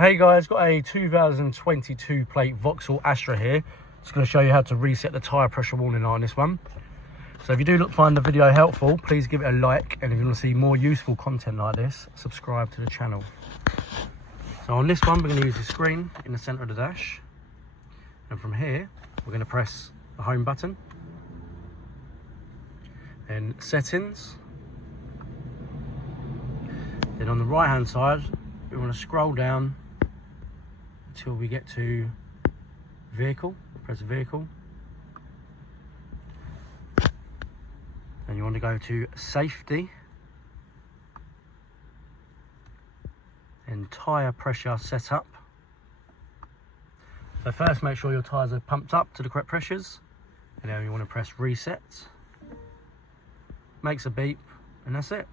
Hey guys, got a 2022 plate VAUXHALL Astra here. Just going to show you how to reset the tyre pressure warning light on this one. So if you do find the video helpful, please give it a like, and if you want to see more useful content like this, subscribe to the channel. So on this one, we're going to use the screen in the centre of the dash, and from here we're going to press the home button, then settings, then on the right hand side we want to scroll down until we get to vehicle. Press vehicle, and you want to go to safety and tyre pressure setup. So first make sure your tyres are pumped up to the correct pressures, and then you want to press reset. Makes a beep, and that's it.